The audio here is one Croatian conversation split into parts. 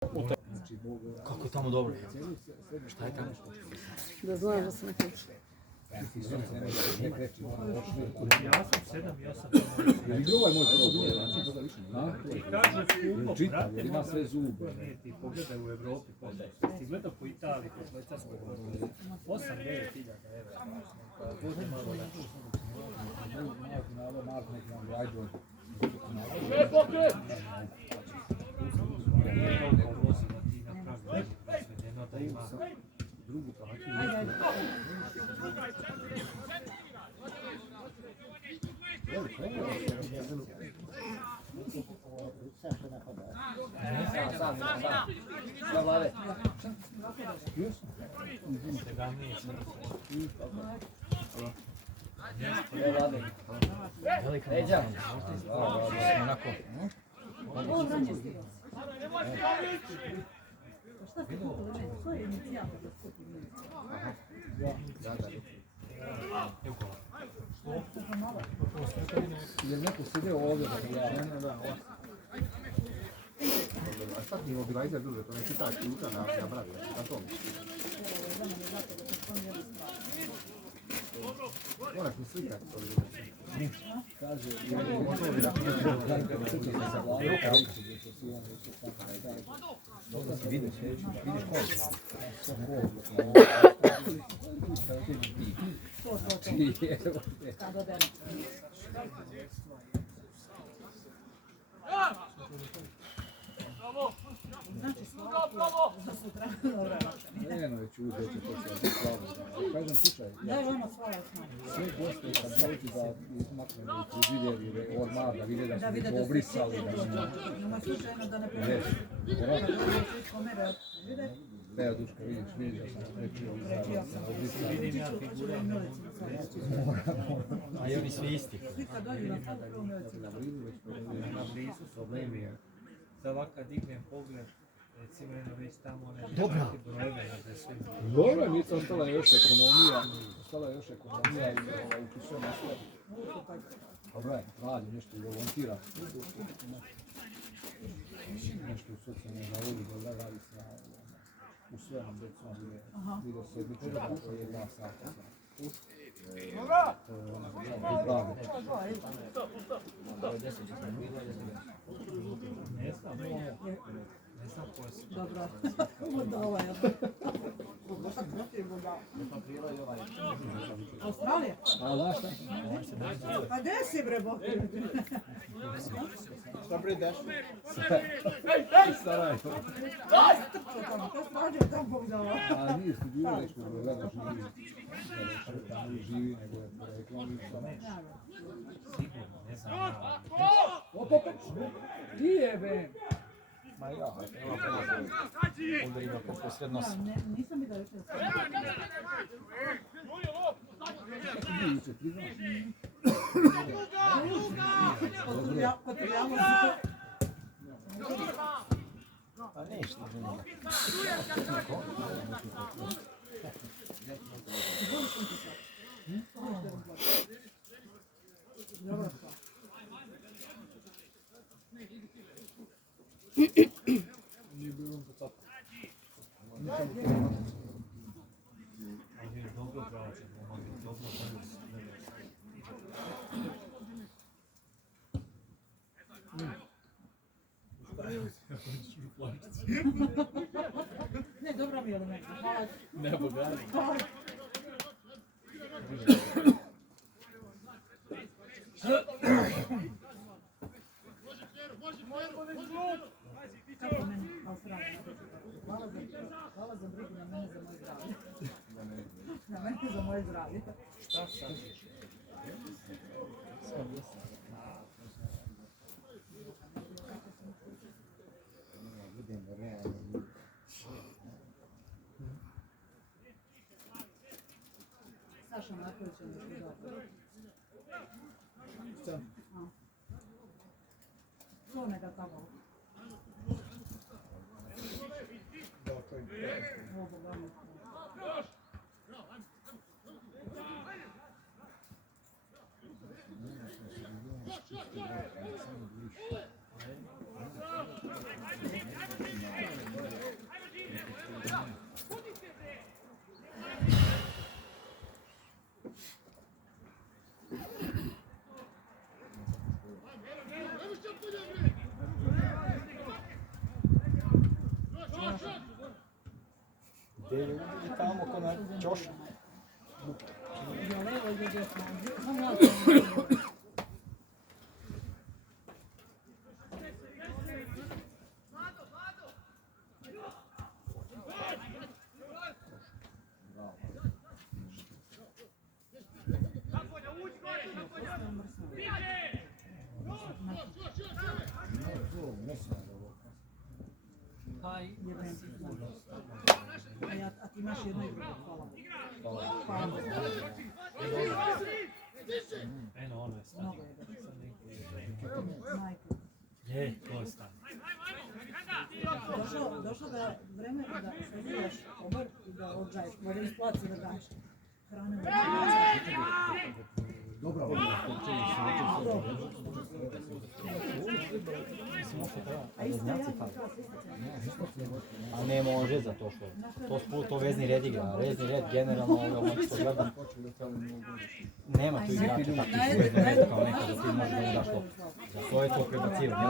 Kako je tamo dobro? Šta je tamo? Da znaš da se ne kući. Ja sam 7, ja sam tamo. Igrao je moj prvo. I kaže skupo, Čita, brate, ima sve zube. nije ti pogledaj u Evropi, ti gledao po Italiji, po Švajcarskoj, 8-9 hiljada evra. Bude malo lakše. Drugu plaću. Velika onako. Šta ste kupili? To je inicijalno da skupili. Je neko sjedio ovdje, a sad mi mobilajza duže, to neki ta ključa na bravi, na tom. Moraš mi slikati to ljudi. Kaže, sjeća se sa glavom, dobro si vidiš koliko. Znači, za sutra. Ne, no, već uzeti to sve slavno. Kažem, slušaj, Daj vama svoje osnovi. sve goste kad dođu da izmaknemo i frižider odmah, da vide Da da vide smo da obrisali. ste sjetili. Nema slučajno da ne pogledaju. Ne, Duška, vidiš da sam rekao Rekio sam. Vidim ja figura. A i oni svi isti. Slika dođu na stanu prvom milici. na blizu, već Na blizu problem je. Sad ovakav dignem pogled, recimo jedno već tamo one brojeve na sve. dobro, mi se ostala još ekonomija i upisuje na sve. Dobro je, radi nešto i volontira. Nešto u socijalnoj zavodi, da radi se u svojom decom, gdje se odličuje da je 2 sata. Bravo. Ne znam poslije. Dobro. Možda ovaj. Australija? A, znaš šta? Pa gdje si bre, Bog? Šta prideš? Sarajevo. To strađe tam Bog dala. A nije studirao nešto, gledaš živi, nego je poreklo ništa. Sigurno, ne znam. Opa, nije be! Ma ja, Onda ima posred nosa. Nisam vidio više. juče priznaš? Potrebljamo Pa ništa. Nije bilo on po On je dobro plaćen, on je dobro Ne, dobro mi je da hvala. ne bogati. Hvala. Kako meni Australija? Hvala za brigu na mene, za moje zdravlje. Na mene za moje zdravlje. Šta sad? budemo realni. Saša Marković je nešto dobro. Šta? Zove ga tamo. Da, to je. Ovo vam. Gdje je tamo ko na ćošku? Ide levo, ide desno. Samo ja a ti imaš jedno i drugo, hvala. Hvala. Eno, ono je stano. Mnogo je. Majko. Je, to je stano. Došlo da vreme da saziraš obar i da odžaješ, da isplaci da daš hrane u Dobra, a isto ja A ne može zato što to vezni red igra. Vezni red generalno ovo što gledam. Nema tu igrača takvih vezni red kao nekada ti možeš da igraš loptu. Za to je to prebacivanje.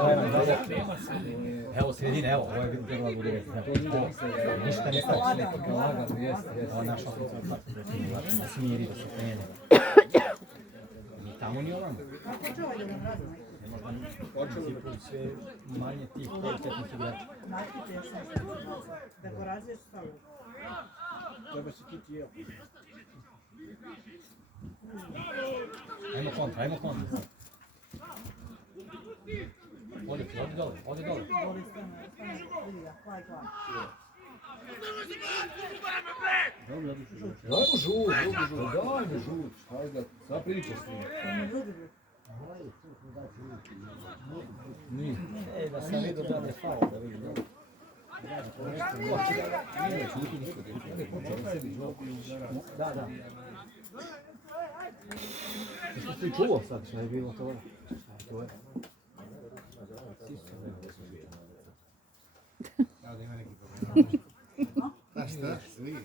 Evo sredine, evo, ovo je trebalo bude vezni. Ništa ne staći. Ovo je naša da se smiri, da se krene. Ni tamo ni ovamo. Kako će ovaj jedan razum? Sve manje tih kvalitetnih igrača. Markite još nešto. Dekoracije su stavili. treba se kiti jeo. Ajmo kontra, ajmo kontra. Odi dole, odi dole. Bori stane, vidi ga, klaj. Dajmo žut, dajmo žut. Hajde, sad priča s njim. To mi drugi bih. Nije. Da sam vidio da je faul, da vidim. Da. Što si čuo sad, šta je bilo to? Šta? Svi.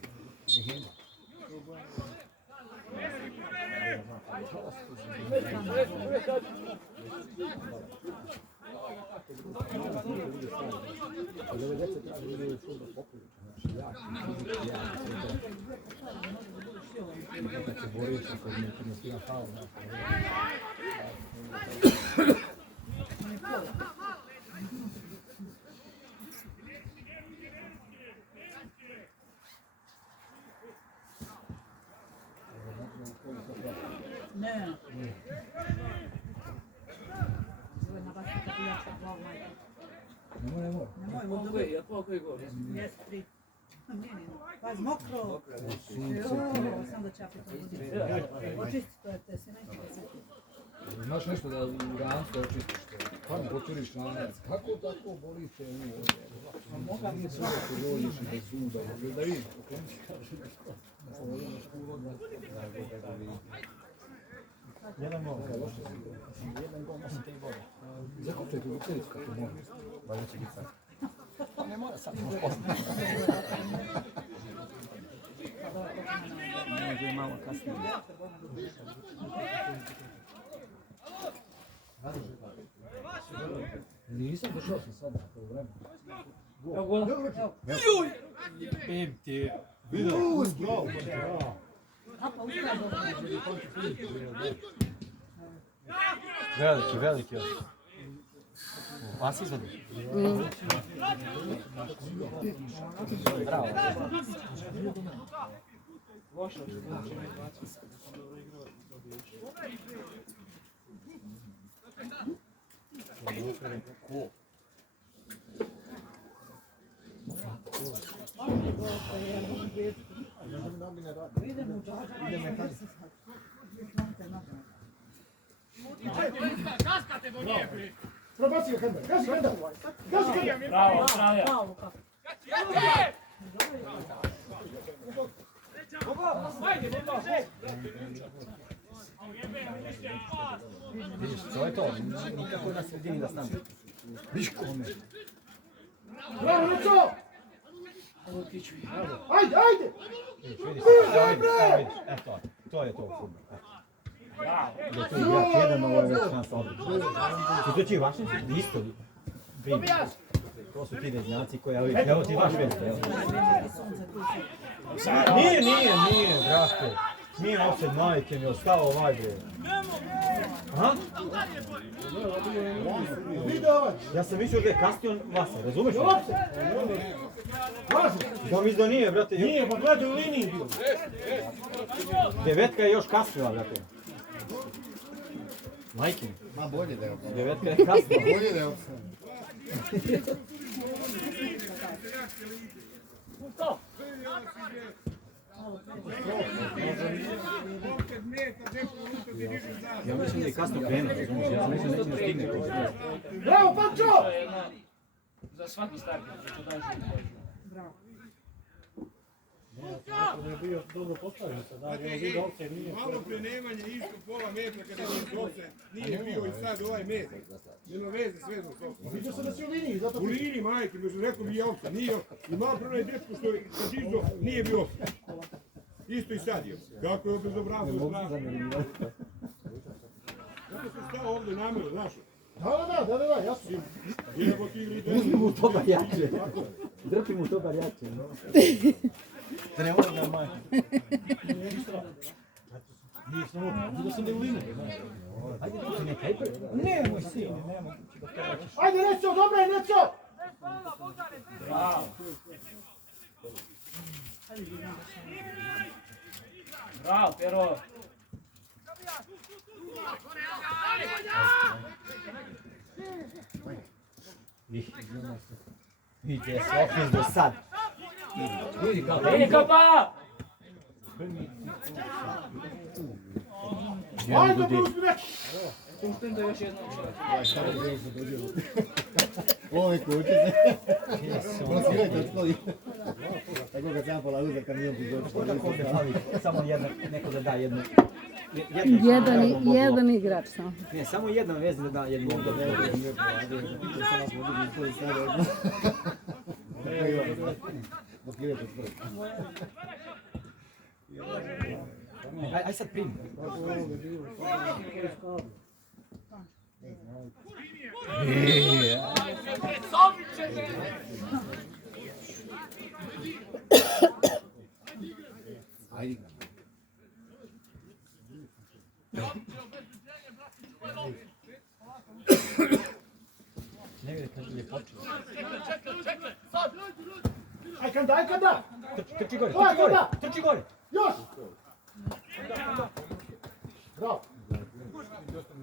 Kad se boriš, ako ne svira faul, Ne. Zove na vas kako jača, glav majka. Nemoj. Nemoj, od Koji, a koliko je gol? Jes, 3. Nije. Pazi, mokro. Sam da čapi to budi. Očisti to je te, sve neće da se. Znaš nešto da u rancu očistiš to? Kako potvoriš lanac? Kako tako boli te u ovdje? Moga nije sve da se dođeš i bez zuba. Da vidim, kako mi kaže nešto. Jedan gol, nosim 3 boda. Zakucaj tu rukericu kako može. Valjda će biti sad. Ne mora sad, možeš poznati. Može malo kasnije. Nisam, došao sam sad na to vreme. Evo gola. Pim ti. Bravo. A pa uspjela da Veliki. Vas izvadi. Bravo. idemo u džađa. Probaci ga Hendra, gazi Hendra! Bravo, Australija. Bravo, kako. Vidiš, to je to. Nikako na sredini da stane. Viš kome? Bravo, Luco! Ajde! Vidiš, evo, to je to u fudbalu. Da je to igrač jedan, ovo je već šansa odlična. Što će i vašnici? Isto. To su ti veznjaci koji, evo ti vaš vez, evo. Sunce tu se. Nije, brate. Nije offset, majke mi, ostao ovaj bre. Aha? Ja sam mislio da je kasnio Vasa, razumeš? Ja mislim da nije, brate. Nije, pa gledaj u liniji bio. Devetka je još kasnila, brate. Majke mi. Ma bolje da je opet. Devetka je kasnila. Bolje da je opet. Ja mislim da je kasno krenuo, razumiješ? Ja sam mislim da neće ne stigne. Bravo, Pančo! Za svaki start, što daš Bravo. ne je bio dobro postavljen sad, da je vidio opće nije. Malo prenemanje isto pola metra kada nije offset, nije bio i sad ovaj metar. Nema veze sve za sobom. Vidio sam da si u liniji, zato U liniji majke, među rekao mi je offset, nije offset. I malo prvo je dečko što je izdao, nije bio offset. Isto i sad je. Kako je bezobrazno strašno. Kako se stao ovdje namjerno, znaš? Da, jasno. Jebo ti igri Uzmi mu to bar jače. Drpi mu to bar jače. Da ne može da majke. Vidio sam da je u liniji. Ajde, tu si neka ipak. Ne, moj sin, ajde, Neco, dobro je, Neco! Bravo, Pero! Vidite, Sofis do sad. Vidi kapa! Ajde, dobro, uzmi Neco! Puštem da još jednom Ovo je kuće. Prosirajte od tako kad sam polazu za kamion ti doći. Kako ovdje fali? Samo jedna, neko da da jednu. Jedan igrač samo. Ne, samo jedan vezni da da jednu. Aj sad primi. Ajde. Ne vidi kaže je počeo. Aj kada! Trči gore, Aj, kada! trči gore. Još! Bravo!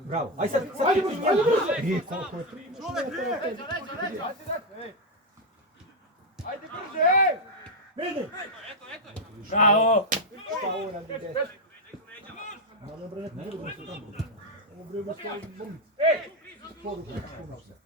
Bravo, aj sad. Ajde brzo! I koliko je Ajde brže! Vidi! Bravo! šta ovo radi dete? Malo bre neko drugo se tamo. Ovo bre bez toga bum. Poruka, što se.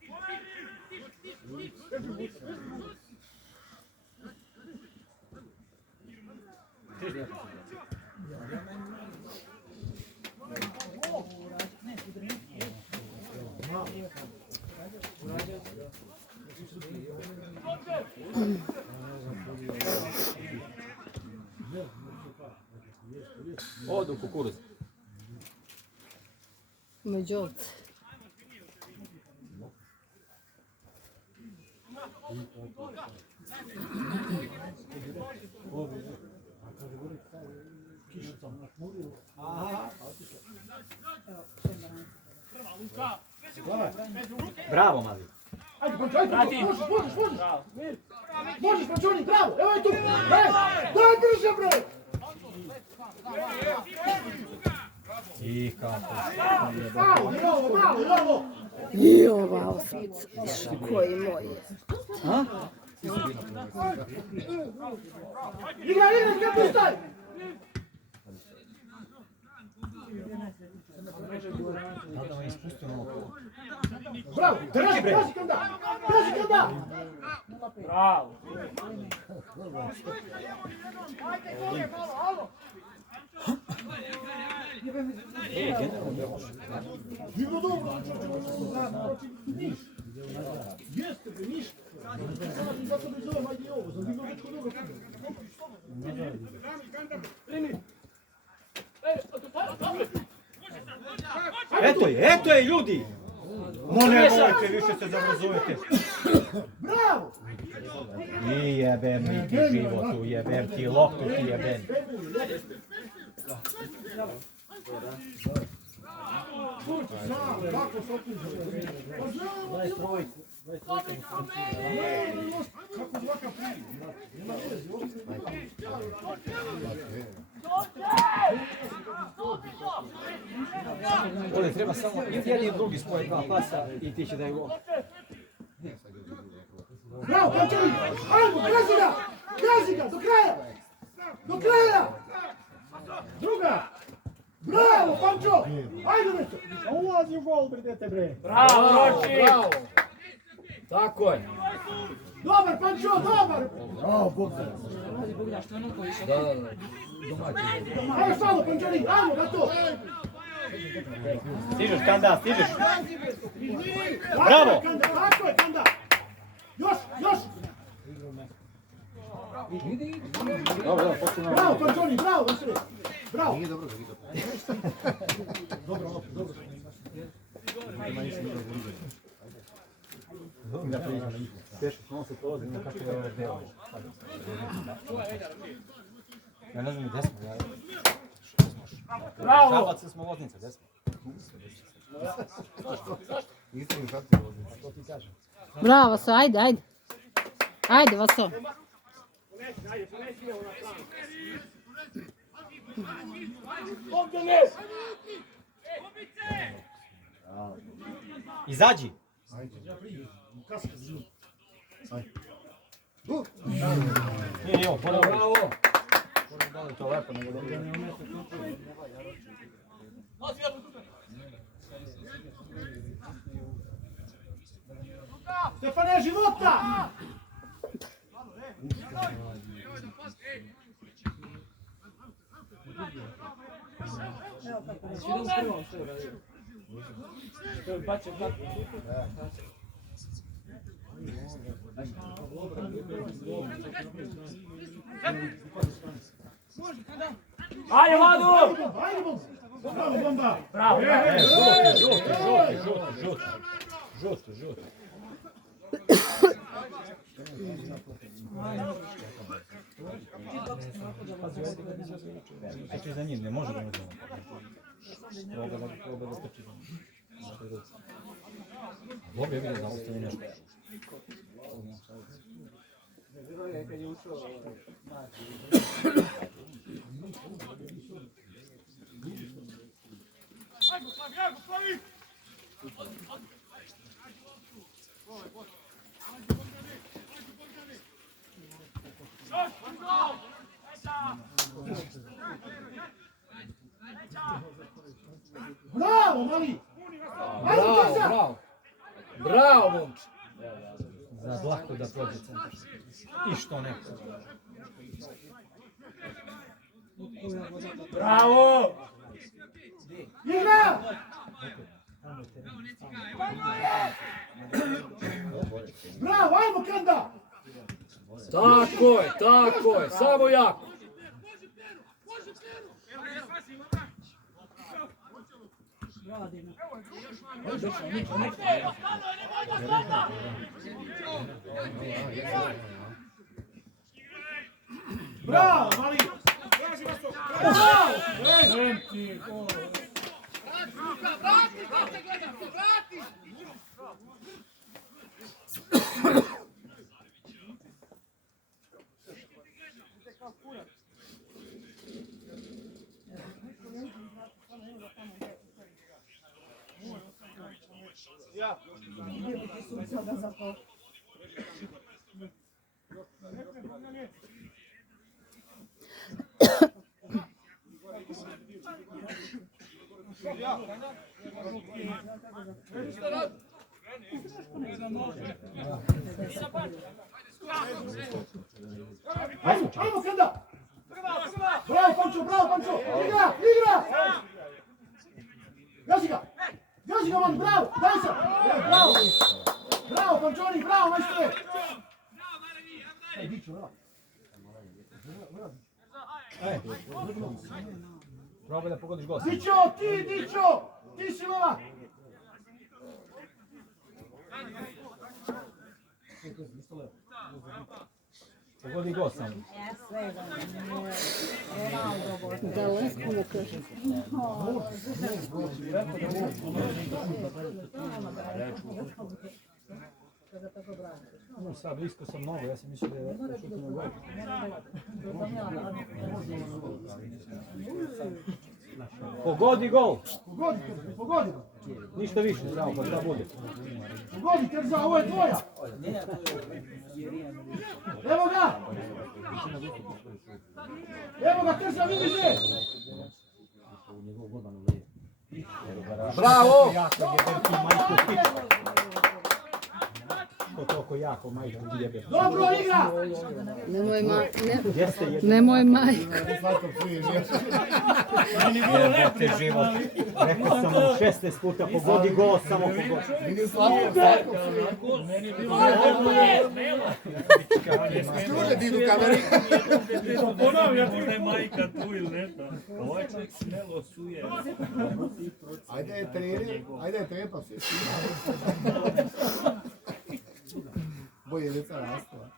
Odu u kukuruz. Među ovce. Bravo, mali. Ajde, Pančo, ajde, možeš! Možeš, Pančoni, bravo! Evo je tu! Daj brže, bre! I kako. Bravo! I ova osmica, koji moj je. Igra, kad pustaj! Tada vam je ispustio malo kolo. Bravo! Traži kanda! Bravo! Divno dobro! Jeste, bre, ništa! Zato da zovem, ajde ovo, sam divno dečko dobro. Eto je, ljudi! No ne volite, više se zavrazujete. Bravo! I jebem mi ti životu, jebem ti loptu, ti jebem. Ovdje treba samo i jedni i drugi spoje dva pasa i ti će da je gol. Bravo, Pančević! Ajmo, gazi ga! Gazi ga, do kraja! Do kraja! Druga! Bravo, Pančo! Ajde, nešto! Ulazi u gol, brdete bre. Bravo, Roči! Bravo! Tako je. Dobar, Pančo, dobar! Bravo, Bog se. Da. Domaći. Ajmo stalo, Pančević, ajmo, na to! Stižeš, Kanda, stižeš. Bravo! Tako je, Kanda! Još, još! Dobro, počnemo. Bravo, Pančoni, bravo, Vasile! Bravo! Nije dobro da vidio. Dobro, dobro. Teško smo se prolazi, ne kako je deo. Ja ne znam gdje smo, ja... Bravo! Šabac smo Loznica, gdje smo? Niste mi šatili voznici. To ti kažem. Bravo, Vaso, ajde, ajde. Ajde, Vaso. Izađi! Nije ovo, ponovno. Bravo! To je lepo, nego dobro. Stefane, života! Evo kako Ajde, Vladu! Ajde, Bog! Bravo, bomba! Bravo! Žuto. Trči za njim, ne može da mu zove. Proba da trči za njim. Dobro je vidio da ostavi nešto. Bravo, mali! Bravo! Bravo, momče! Za dlaku da prođe centar. I što neko. Bravo! Igra! Bravo, ajmo, Kanda! Tako je, samo jako! Bravo, mali! Bravo! Ajmo, Kanda! Bravo, Pančo! Igra! Gazi ga, man, bravo! Daj se! Bravo! Bravo, Pančoni, bravo, majstore! Probaj da pogodiš gol. Dičo! Ti si momak! Pogodi go samo. Daleko mu kaže. No, sad blisko sam mnogo, ja sam mislio da je šutno gol. Pogodi gol! Pogodi. Ništa više, bravo, pa šta bude? Pogodi, Terza, ovo je tvoja. Evo ga. Evo ga, Terza, vidi gdje. Bravo! To toliko jako, majko ti jebe. Dobro igra. Nemoj majko. Svatko psuje život. Jebate život. Rekao sam vam 16 puta, pogodi gol, samo pogodi. Vidim svatko Služe ti idu kameri. Ponavljam, možda je majka tu ili nešto. Ovaj čovjek smelo suje. Ajde je trener, pa sve svi. Boje lica rastava.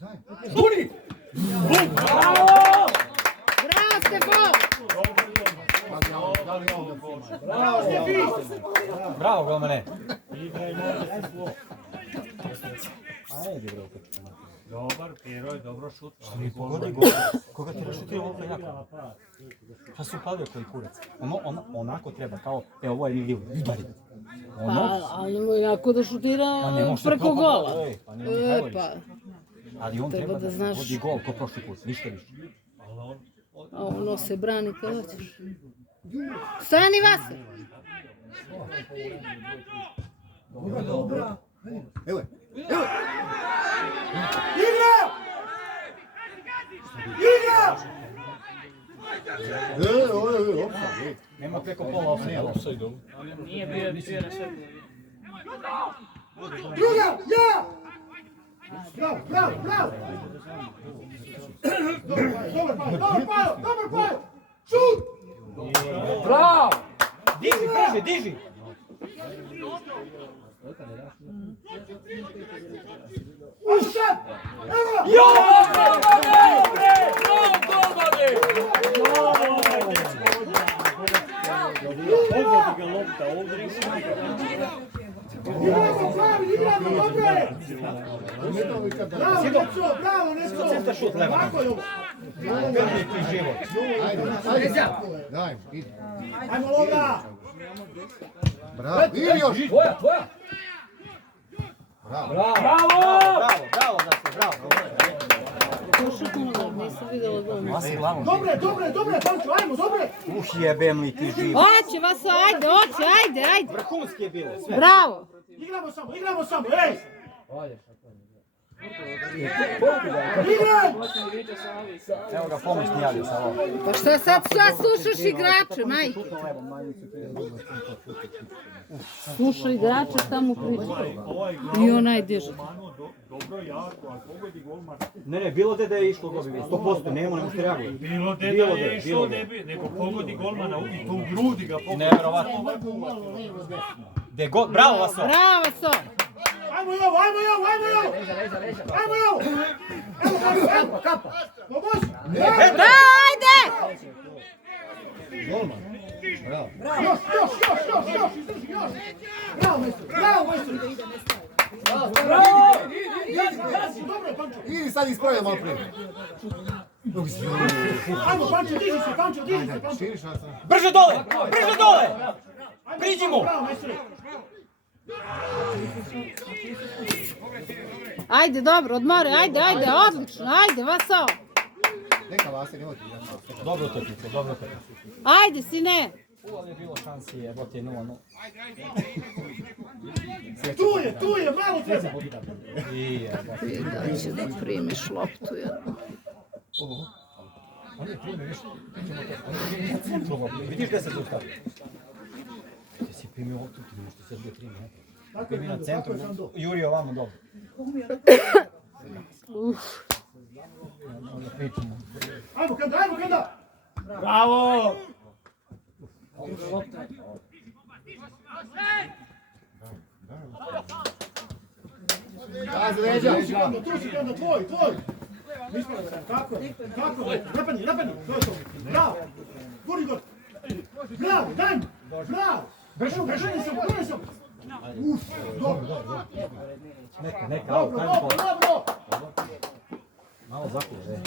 Daj. Buni. Bravo, Stefan! Bravo, Stefi. Bravo, golmane. Ajde, bro, Dobar, Pero je dobro šut. pogodi gol. Koga ti rašutio ovdje jako? Šta su palio koji kurac? Onako treba, kao, evo ovo je Lili, udari. Ali nemoj jako da šutira preko gola. Pa ne Mihajlović. Pa, Ali on treba da znaš. vodi gol ko prošli put, ništa više. a ono se brani kada ćeš. Stani, Vasa! Dobro. Evo je. Igra! Igra! Opsa. Nema preko pola offside. Nije bio na sve. Druga! Ja! Bravo! Dobar pao! Šut! Bravo! Diži! Ušat! Evo! Pogodi ga lopta, ovdje Igramo, dobro je! Bravo, Neco! Centar šut, leva. Tako je ovo. Grni ti život. Ajde. Daj, idi. Ajmo, Loga! Bravo, idi još. Tvoja! Bravo. Bravo, bravo. To šutnulo, nisam vidjela da mi. Masi glavom. Dobre, Pančo, ajmo, dobre! Jebem li ti život. Hoće, Vaso, ajde! Vrhunski je bilo, sve. Bravo! Igramo samo, ej! Igraj! Evo ga pomoćni javio sa ovo. Pa što sad slušaš igrače, majke? Slušaj igrače, tamo pričaju. I onaj diže. dobro jako, ali pogodi golman. Ne, bilo da je išlo gobi, 100%, nema što reaguje. Bilo da je išlo, nego pogodi golmana i tu u grudi ga pogodi. Nevjerovatno. Bravo, Vaso! Bravo, Vaso! Ajmo jo! Evo kapa! Pomozi! Bravo, ajde! Golman. Bravo. Još! Bravo, majstor! Dobro je, Pančo! Idi sad ispravio malo prije. Ajmo, Pančo, diži se! Širi šansa. Brže dole! Priđi mu! Bravo, majstore! Ajde, dobro, odmori, ajde, odlično, ajde, Vaso! Neka Vasa, nemoj ti. Dobro utakmice. Ajde, sine! Ali je bilo šansi, jebote 0-0. Tu je, malo treba! Da će da primiš loptu jednu. Vidiš gdje se tu stavio? Ti si primio loptu, ti nešto sad bio 3 metra. Primi na centru, Juri ovamo dobro. Ajmo kada! Bravo! Gazi leđa. Tu si kanda, tvoj. Tako, napani, to je to. Bravo. Guri god. Bravo, daj mi. Bravo. Brešo, nisam. Uf, dobro. Neka, ovo, kaj mi Dobro. malo zakuže.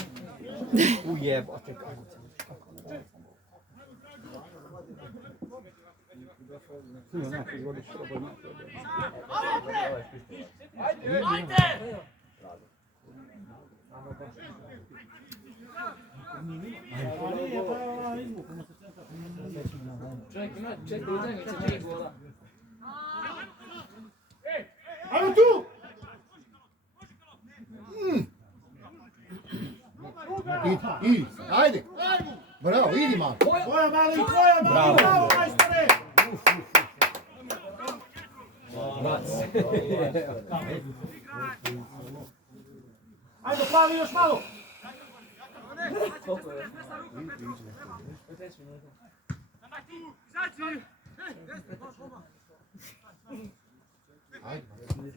Ujebote kako se. Čovjek ima 4 utakmice, 3 gola. Ajmo tu. Idi, ajde. Bravo, idi malo. Tvoja mali, bravo, majstore. Ajde, Plavi, još malo. Koliko je? 5 minuta.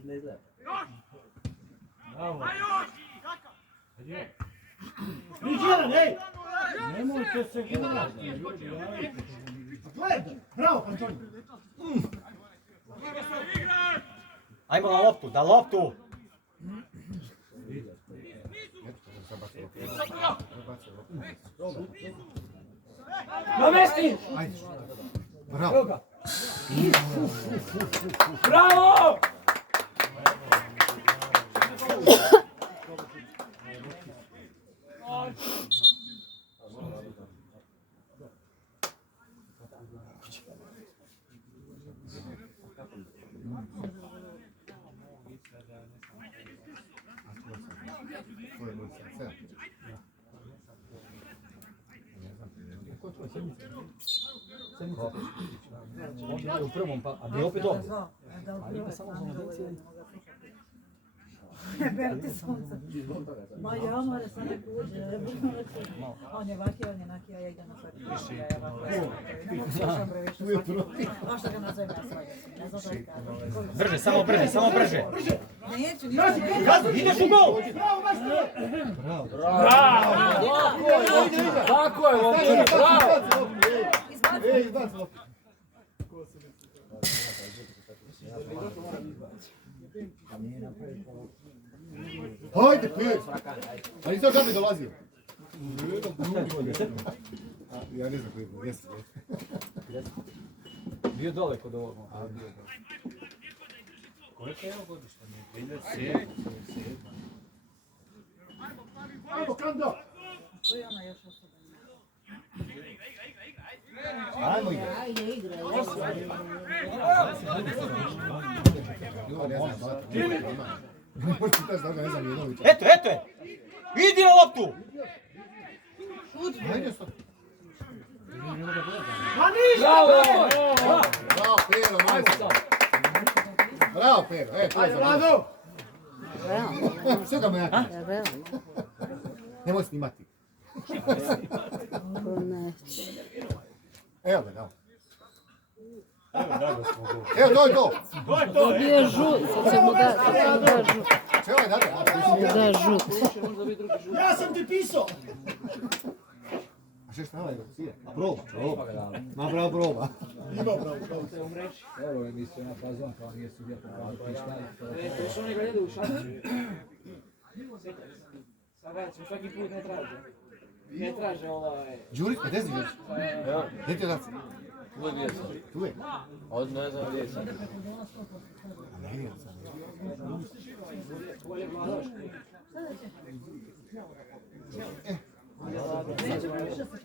Ne izgleda. Niđeran, ej! Nemojte se gledati. Gledaj, bravo, Antoni. Ajmo na loptu, da loptu! Namesti! Ajde. Bravo. Bravo! U prvom pa, a gdje je opet ovdje? A nije samo za novice. Berti sunca. Ma ja mora sam neko uđe. On je vaki, on je naki, a ja idem na svaki. Ja je vaki. A što ga nazovem ja svaki? Ne znam što je kada. Brže, samo brže. Neću, ništa. Ideš u gol! Bravo. Tako je, momče, bravo! Ej, izbaci loptu. Hajde, pije! A nisam žabi dolazio. Ja ne znam koji je bilo, jesu. Bio dole kod ovog. Koliko je ovo godište? 2007. Ajmo, Kando. To je ona još osoba. Ajmo ide. Ajde, igraj. Eto je! Idi na loptu! Ajde sad. Ma ništa! Bravo, Pero, majstor. Bravo, Pero. To je za Vlado! sve ga me jaki. Nemoj snimati. Evo ga, dao. Evo, to je to. Dobije žut, sad će mu da žut. Čeo je, dade. Da žut. Ja sam ti pisao! A šta je, sije? A proba. Ma bravo, proba. Ima bravo. Evo emisija na fazon kao nije sudija po šta je to. Još oni ga jedu u šatru. Sad vraćam, svaki put ne traže. Ne traže ovaj... Đurić, pa gdje si Đurić? Gdje ti je odac? Tu je gdje sam. Tu je. Od ne znam gdje sam. A ne, sad.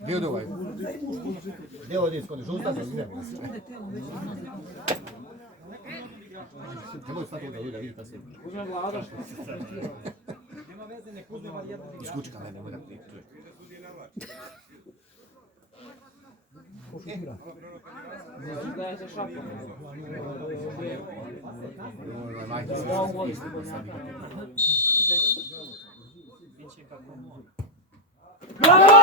Gdje je od ovaj? Gdje je ovdje iskodi? Žusta se, idem. Nemoj stati ovdje, ljudi, vidite se. Uzmem Vlada što. Iskučka me, nemoj da priptuje. Daje za šakom. Majke se. Ovo voli se bo Bravo!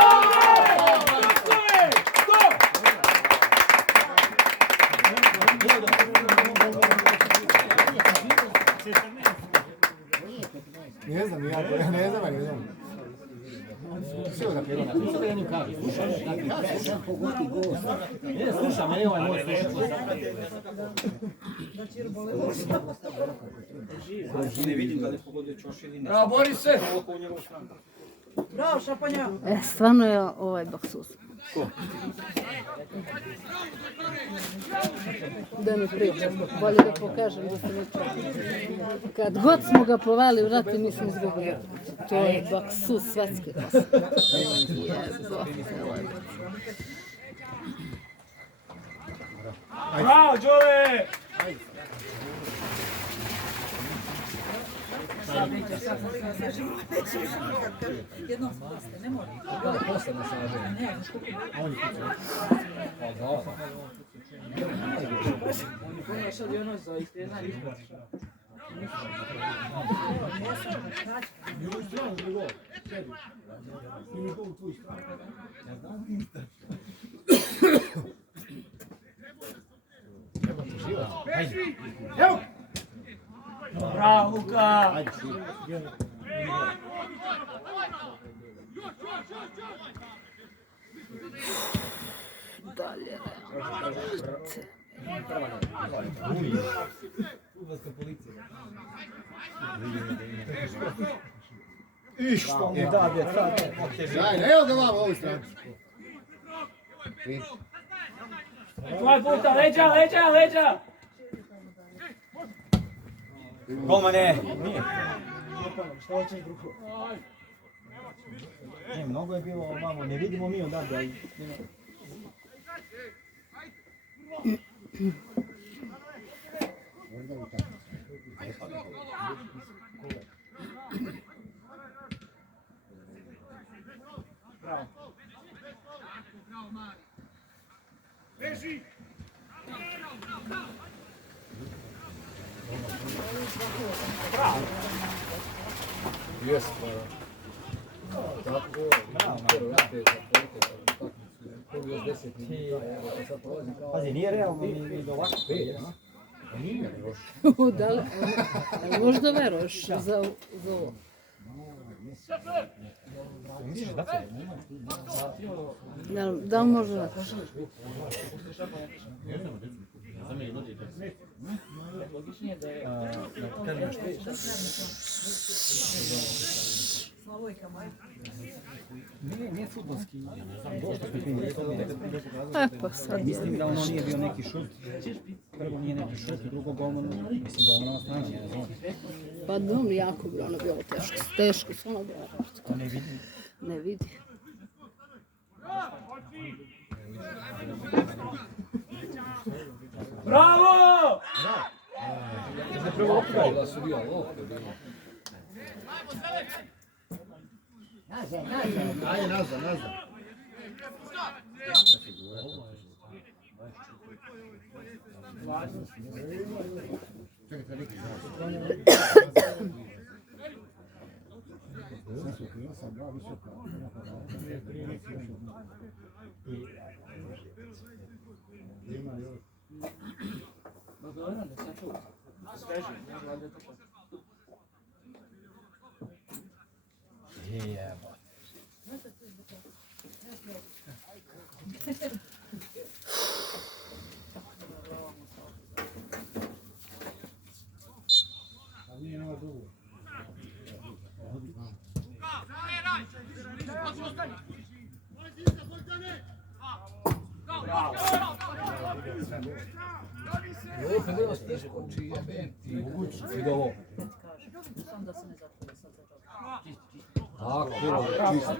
Ne znam, ja ne znam. Sve da pjerom, sve da jednim kažem. Pogodi gol. Ne, slušam, meni ovaj moj slušati. Ne vidim da li pogodio Ćoš ili ne. Bravo, bori se! Bravo, Šapanja! Stvarno je ovaj baksus. Ko? Da ne pričam, bolje da pokažem da se ne pričam. Kad god smo ga povali u rati, mi smo izgubili. To je baksus svetske klase. Bravo, Đole! Jednom spaste, ne mora. Posle masaže. Ne, znaš kako je. On je pomešali ono za istena i Evo! bravo, Luka! Dalje. I što mu da, djeca. Evo ga vam, ovoj strani. Tvoj puta, leđa! Golmane! Nije. Ne, mnogo je bilo ovamo, ne vidimo mi odavde. Jes, tako, prvi još 10 minuta, sad prolazi kao... Pazi, nije realno ni do ovako. Nije još. Možda veruješ za ovo. Misliš da se? Da li može da kaže? Slavojka, maj. Nije fudbalski. Pa sad. Mislim da ono nije bio neki šut. Prvo nije neki šut, drugo golman. Mislim da ono strana, ne znam. Pa dobro, jako bi ono bilo teško, samo bilo. To ne vidim. Ne vidi. Bravo! Prvo opet da su bio lopte bilo. Ajde, nazad. Čekaj, sad neki Ovo kad nema stiže, koči jebe ti mogućnosti da ovo. Sam da se ne zatvori sad za to. Tako, čisto.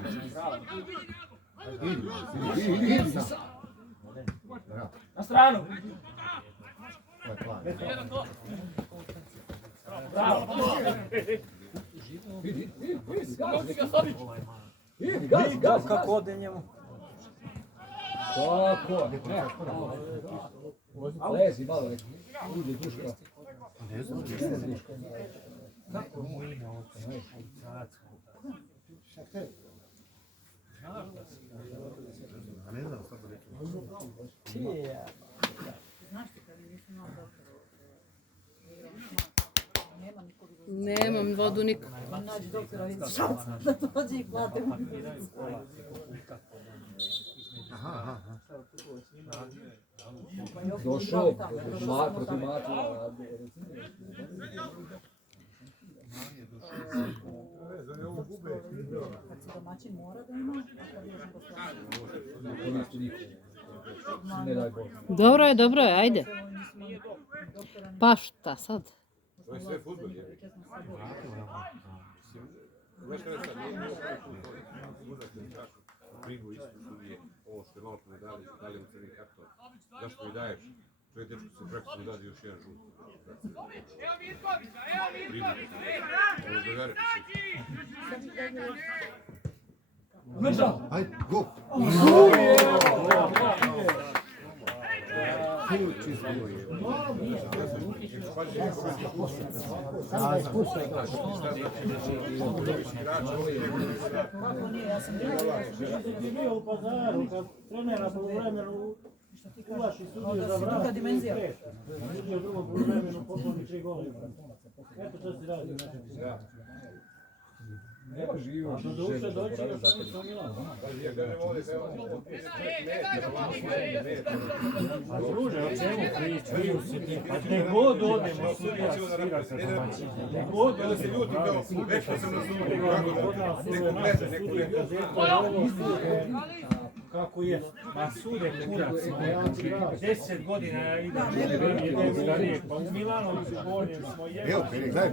Idi. Na stranu! Bravo! Idi, gaz. Kako ode njemu? Tako, lezi malo neki. Ide duška. Ne znam. Nemam vodu nikako. on nađe doktora iz šansa da dođe i plate mu. Došao, protiv Matula. Kad se domaćin mora da ima, Dobro je, ajde. Pa šta sad? To je sve fudbal, je. Znaš šta je sad, nije brigu isto sudije, ovo što je malo prije dali mu crni karton. Zašto mi daješ? Čovjek dečko se preko mi dadi još jedan žut. Brigu. Ovo doverite se. Ajde, go! kako nije, ja sam bio u pazaru, kad trenera po vremenu ulaši studiju za vrat. druga dimenzija. U drugom vremenu poslovni 3 gola. Eto što si radi. Nema živo, Doduše doći do samog Milana. A druže, o čemu pričaju si ti? Pa gdje god odemo, sudija svira sa domaćinom. Gdje god odemo. Se ljuti kao, rekao sam na sudu, neko gleda, neko gleda. Kako je? Ma sude kurac, 10 godina ja idem starijeg, pa u Milanoviću bolje smo Evo, Perik, daj,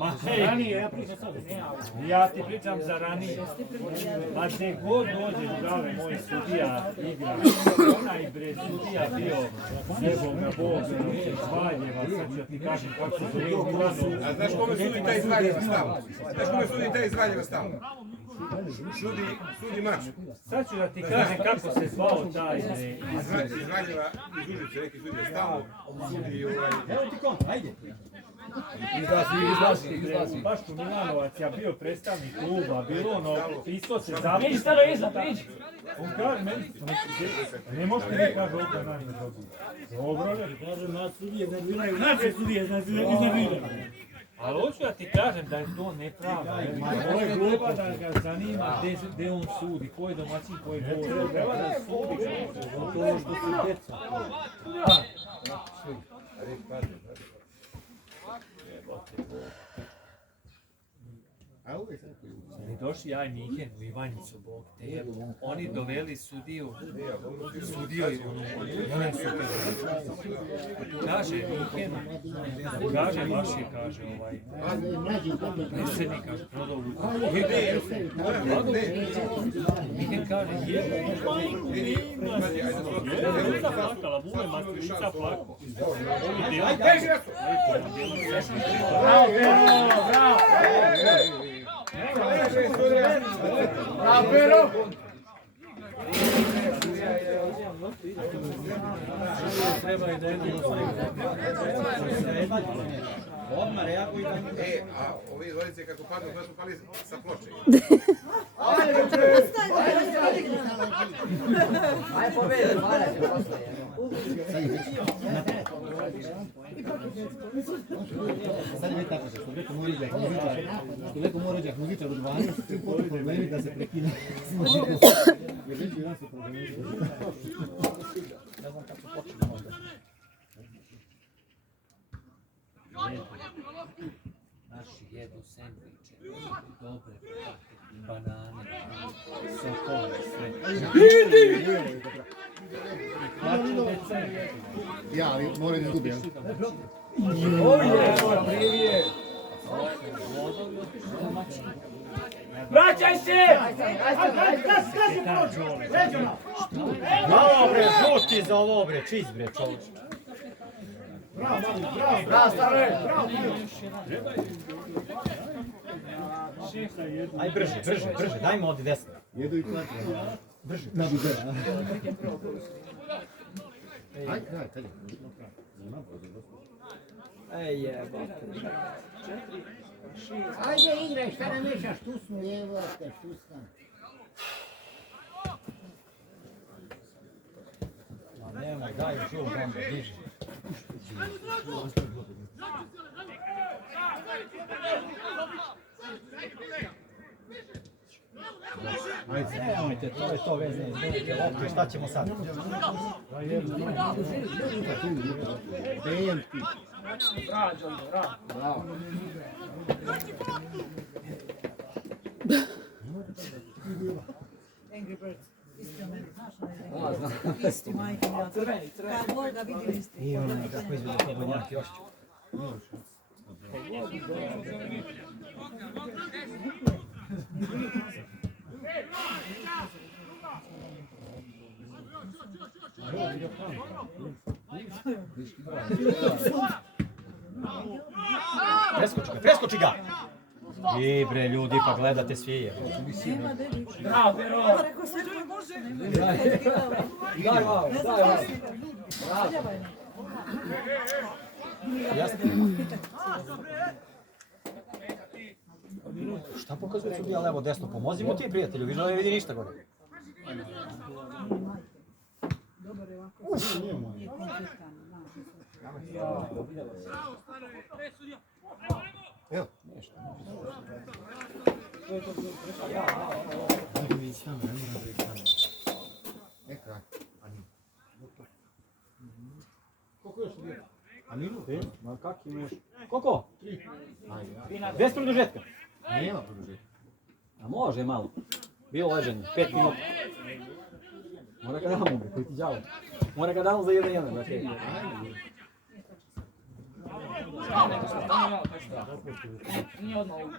Ma ranije, ja pričam sad, ja ti pričam za ranije. Ma gdje god dođe zdrave moj sudija igra, onaj bre sudija bio Zeboga Boga, Zvaljeva, sad ću ti kažem kako se zove u Milanoviću. A znaš kome sudi taj iz Valjeva stalno? Znaš kome sudi taj iz Valjeva stalno? Sudi mač. Sad ću da ti kažem kako se zvao taj bre. Iz Valjeva, iz Užice, neki sudi stalno. Sudi ovaj... Evo ti kontra, ajde. Izlazi. Baško Milanovac je bio predstavnik kluba, bilo ono, pisao se zapisano. Priđi stano iza, priđi. On kaže meni, ne možete vi kaže ovdje na njih dobiti. Dobro, ne, kaže nas sudije nazivaju, naše sudije nazivaju. Ali hoću da ti kažem da je to nepravda. Ovo je glupa da ga zanima gdje on sudi, ko je domaćin, ko je govorio. Treba da sudi to što su djeca. I došli ja i Mihen u Ivanjicu, Bog te, oni doveli sudiju i ono super. Kaže Mihen, kaže Vaši, kaže ovaj, predsjednik, kaže, prodao u Mihen kaže, Luca plakala, Vule Mastrovica plako. Bravo! Pero! Treba i da Odmah reaguj da... a ovi dvojice kako padnu, sve su pali sa ploče. Ajde pobedi, Mara će postoje. Sad je tako, što neko mora rođak muzičar u 12, svi potom problemi da se prekine. Jer već jedan su problemi. Ne znam kako su počeli možda. Naši jedu sendviče, dobre banane, sokove, sve. Ja, ali mora da izgubi, jel? Vraćaj se! Bravo bre, žuti za ovo bre, čist bre čovječ. Bravo, stare! Aj brže, dajmo ovdje desno. Jedu i plati. Brže. Na buđe. Ajde, kad je? Ej jebate. Ajde igraj, šta ne mešaš, tu smo, evo te, tu smo. Ma nemoj, daj žul, onda diži. Nemojte, to je to vezne iz velike lopte, šta ćemo sad? Bravo. Angry Birds. Isto meni, znaš onaj isti majke. Kad Boga vidim isti. I ono kako izgleda slobodnjak još. Preskoči ga! I bre ljudi, pa gledate svi je. Nema da vidim. Bravo, Pero! Rekao sve što može. Daj malo, daj malo. Šta pokazuje sudija levo desno? Pomozi mu ti prijatelju, vi ne vidi ništa gore. Dobar je ovako. Nije konfliktan, znaš. Evo. Neka. Koliko još ide? A minut? Ma kak imaš? Koliko? Bez produžetka. Nema produžetka. A može malo. Bilo leženje, 5 minuta. Mora ga damo, koji ti djavo. Mora ga damo za 1-1, brate. Nije odmah u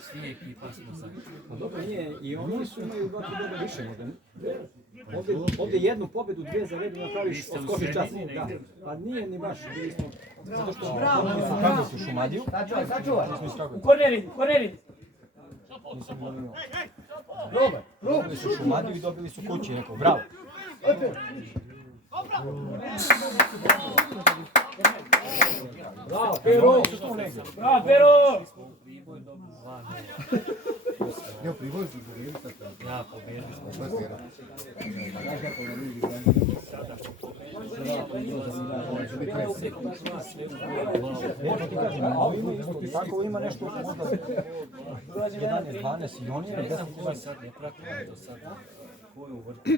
Svi ekipa smo sad. Pa dobro nije, i oni su imaju dva pobjeda više možda. Ovdje jednu pobjedu, dvije za redom napraviš odskočiš čas. Da. Pa nije ni baš, bili smo. Zato što oni su kako su Šumadiju. Sačuvaj. U korneri! Dobar, probili su Šumadiju i dobili su kući, rekao, bravo. Bravo, Pero! Bravo, Pero! Evo Priboj su pobjedili sad. Ja, pobjedili smo. Možda ti kažem, a ovo ima isto, tako ima nešto možda 11, 12 i oni je 10 Koji sad ne pratimo do sada? Koju vrtu?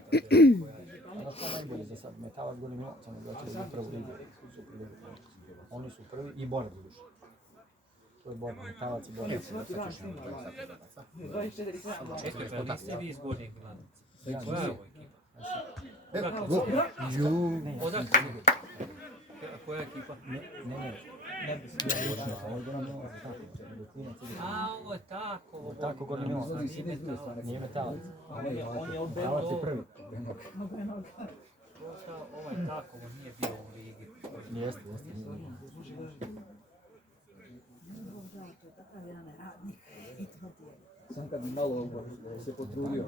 Ono što je najbolje za sad, Metalac Gornji Milanac, ono da će biti prvu ligu. Oni su prvi i Bora budući. To je Bora, Metalac i Bora. Čekaj, pa niste vi iz Gornjeg Milanaca? Koja je ovo ekipa? Odakle? A koja je ekipa? Ne bi se bio Gornji, ovo je Gornji Milanac, tako. A, ovo je tako. Tako Gornji Milanac, nije Metalac. On je od Metalac je prvi. Ovo je tako, on nije bio u ligi. Jeste. Sam kad bi malo se potrudio.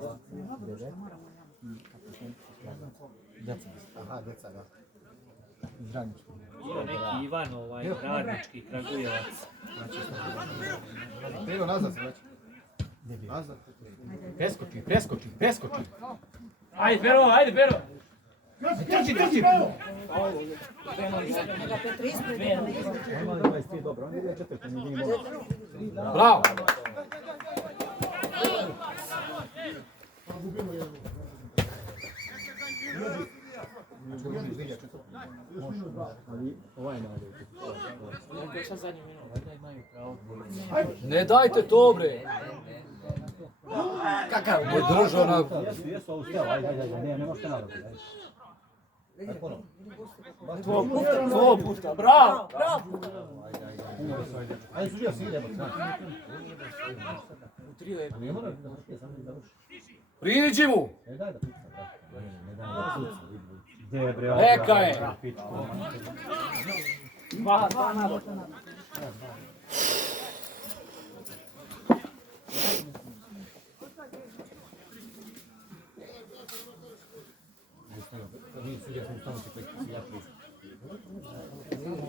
Djeca. Aha, djeca, da. Zdravnički. Bio neki Ivan, radnički Kragujevac. Prvo nazad se vraća. Nazad. Preskoči. Ajde, Pero! Trči! Ima 23, dobro, on je 4, nije bilo. Bravo! Ali ovaj je najbolji. Sad zadnji minut, valjda imaju pravo. Ne dajte to bre! Kakav? Ne držao na... Jesu ovu stelu, ajde, ne možete naraviti. Tvoj puta, bravo! Ajde, suđio si idemo. U trio je Prinići mu! Neka Neka je! Dva nada.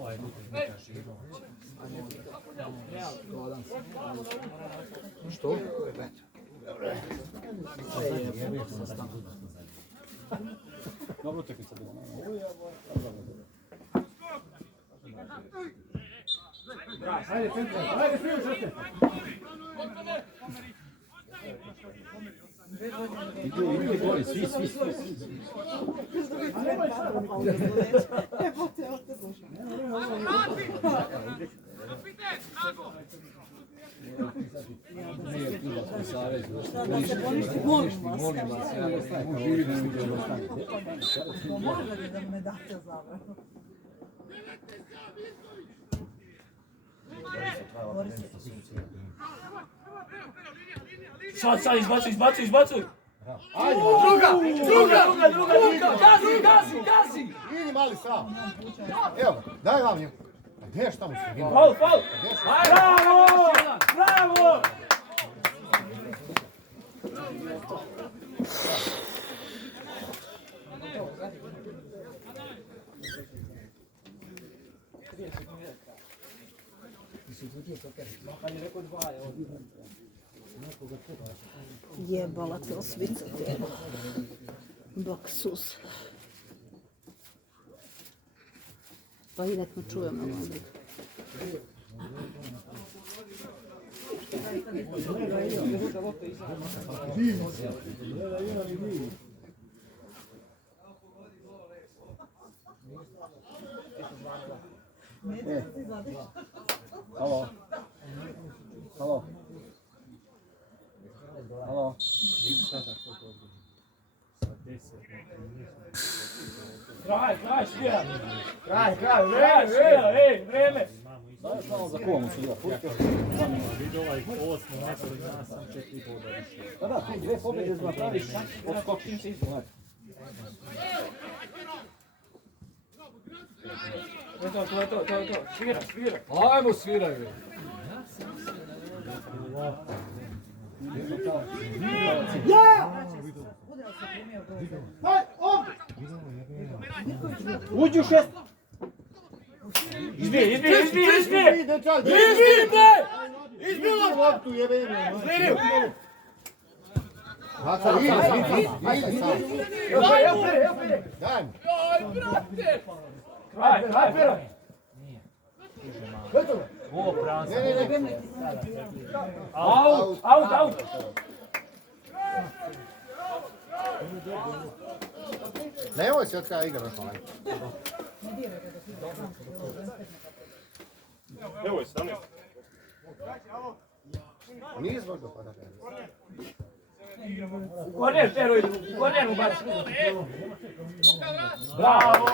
ovaj neka živo. Što? Dobro utakmica bila. Ajde, centra, ajde, svi u žrtve. Idu goli, svi. Nije Futbolski savez, molim vas, ja živim na Futbolskom savezu. Može da me date zabrano. Sad, izbacuj! Ajde, Druga! Gazi! idi mali sam. Evo, daj vam nju. A gdje je šta mu se vidi? Faul! Bravo! Jebala te osvica te. Baksus. Pa i nek me čujemo ovdje. Halo. Kraj, vreme! Daj još malo za komu su da pustio. Vidi ovaj 8. nekoli nas sam 4 boda više. Da, ti 2 pobjede napraviš, odskočiš. To. Svira. Ajmo sviraj. Uđi u 6. Izbije! Izbilo loptu, jebeno. Haca, idi sam. Daj mi. Kraj! Ovo pranca. Ne. Out! Nemoj se od kraja igra još malo. Evo je 17. Nije zbog dopada. U korner, Pero, u korner mu baci. Bravo!